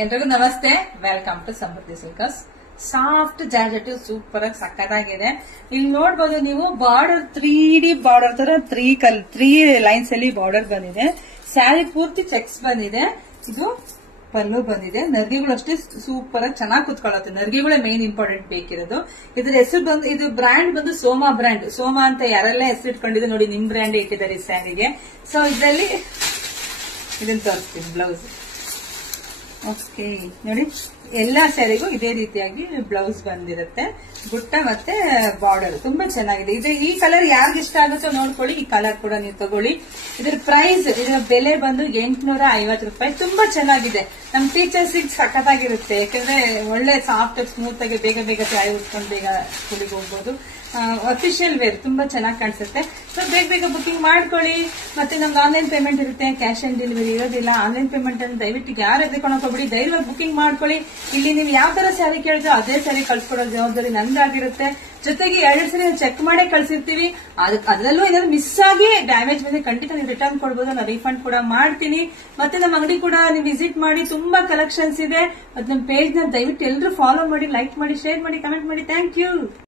ಎಲ್ರಿಗೂ ನಮಸ್ತೆ. Welcome to Samruddhi silks. Soft georgette super ಆಗಿ ಸಕ್ಕತ್ತಾಗಿದೆ. ಇಲ್ಲಿ ನೋಡಬಹುದು ನೀವು ಬಾರ್ಡರ್ 3D ಬಾರ್ಡರ್ ತರ ತ್ರೀ ಲೈನ್ಸ್ ಅಲ್ಲಿ ಬಾರ್ಡರ್ ಬಂದಿದೆ. ಸ್ಯಾರಿ ಪೂರ್ತಿ ಚೆಕ್ಸ್ ಬಂದಿದೆ. ಇದು ಪಲ್ಲು ಬಂದಿದೆ. ನರ್ಗಿಗಳು ಅಷ್ಟೇ ಸೂಪರ್ ಆಗಿ ಚೆನ್ನಾಗಿ ಕುತ್ಕೊಳ್ಳುತ್ತೆ. ನರ್ಗಿಗಳೇ ಮೇನ್ ಇಂಪಾರ್ಟೆಂಟ್ ಬೇಕಿರೋದು. ಇದ್ರ ಹೆಸರು ಬಂದು ಇದು ಬ್ರ್ಯಾಂಡ್ ಬಂದು ಸೋಮಾ ಬ್ರ್ಯಾಂಡ್. ಸೋಮಾ ಅಂತ ಯಾರೆಲ್ಲ ಹೆಸರು ಇಟ್ಕೊಂಡಿದೆ ನೋಡಿ, ನಿಮ್ ಬ್ರ್ಯಾಂಡ್ ಇಟ್ಟಿದ್ದಾರೆ ಈ ಸ್ಯಾರಿಗೆ. ಸೊ ಇದರಲ್ಲಿ ಇದನ್ನ ತೋರಿಸ್ತೀನಿ ಬ್ಲೌಸ್. ಓಕೆ ನೋಡಿ, ಎಲ್ಲಾ ಸ್ಯಾರಿಗೂ ಇದೇ ರೀತಿಯಾಗಿ ಬ್ಲೌಸ್ ಬಂದಿರುತ್ತೆ. ಬುಟ್ಟ ಮತ್ತೆ ಬಾರ್ಡರ್ ತುಂಬಾ ಚೆನ್ನಾಗಿದೆ. ಈ ಕಲರ್ ಯಾರಿಗೆ ಇಷ್ಟ ಆಗುತ್ತೋ ನೋಡ್ಕೊಳ್ಳಿ. ಈ ಕಲರ್ ಕೂಡ ನೀವು ತಗೊಳ್ಳಿ. ಇದರ ಪ್ರೈಸ್, ಇದರ ಬೆಲೆ ಬಂದು 850 ರೂಪಾಯಿ. ತುಂಬಾ ಚೆನ್ನಾಗಿದೆ. ನಮ್ ಟೀಚರ್ಸ್ ಸಖತ್ತಾಗಿರುತ್ತೆ. ಯಾಕಂದ್ರೆ ಒಳ್ಳೆ ಸಾಫ್ಟ್ ಸ್ಮೂತ್ ಆಗಿ ಬೇಗ ಬೇಗ ಸ್ಯಾರಿ ಉಟ್ಕೊಂಡು ಬೇಗ ಸ್ಕೂಲಿಗೆ ಹೋಗ್ಬೋದು. ಅಫಿಷಿಯಲ್ ವೇರ್ ತುಂಬಾ ಚೆನ್ನಾಗಿ ಕಾಣಿಸುತ್ತೆ. ಸೊ ಬೇಗ ಬೇಗ ಬುಕಿಂಗ್ ಮಾಡ್ಕೊಳ್ಳಿ. ಮತ್ತೆ ನಮ್ದು ಆನ್ಲೈನ್ ಪೇಮೆಂಟ್ ಇರುತ್ತೆ, ಕ್ಯಾಶ್ ಆನ್ ಡೆಲಿವರಿ ಇರೋದಿಲ್ಲ. ಆನ್ಲೈನ್ ಪೇಮೆಂಟ್ ಅನ್ನು ದಯವಿಟ್ಟು ಯಾರು ಎದ್ಕೊಂಡು ಹೋಗ್ಬಿಡಿ, ಧೈರ್ಯವಾಗಿ ಬುಕಿಂಗ್ ಮಾಡ್ಕೊಳ್ಳಿ. ಇಲ್ಲಿ ನೀವು ಯಾವ ತರ ಸ್ಯಾರಿ ಕೇಳಿದ್ರೆ ಅದೇ ಸ್ಯಾರಿ ಕಳ್ಸಿಕೊಡೋ ಜವಾಬ್ದಾರಿ ನಂದಾಗಿರುತ್ತೆ. ಜೊತೆಗೆ 2 ಸರಿ ಚೆಕ್ ಮಾಡೇ ಕಳ್ಸಿರ್ತೀವಿ. ಅದರಲ್ಲೂ ಏನಾದ್ರು ಮಿಸ್ ಆಗಿ ಡ್ಯಾಮೇಜ್ ಬಂದ್ರೆ ಖಂಡಿತ ನೀವು ರಿಟರ್ನ್ ಕೊಡ್ಬೋದು. ನಾನು ರೀಫಂಡ್ ಕೂಡ ಮಾಡ್ತೀನಿ. ಮತ್ತೆ ನಮ್ಮ ಅಂಗಡಿ ಕೂಡ ನೀವು ವಿಸಿಟ್ ಮಾಡಿ. ತುಂಬಾ ಕಲೆಕ್ಷನ್ಸ್ ಇದೆ. ಮತ್ತೆ ನಮ್ಮ ಪೇಜ್ ನ ದಯವಿಟ್ಟು ಎಲ್ಲರೂ ಫಾಲೋ ಮಾಡಿ, ಲೈಕ್ ಮಾಡಿ, ಶೇರ್ ಮಾಡಿ, ಕಮೆಂಟ್ ಮಾಡಿ. Thank you.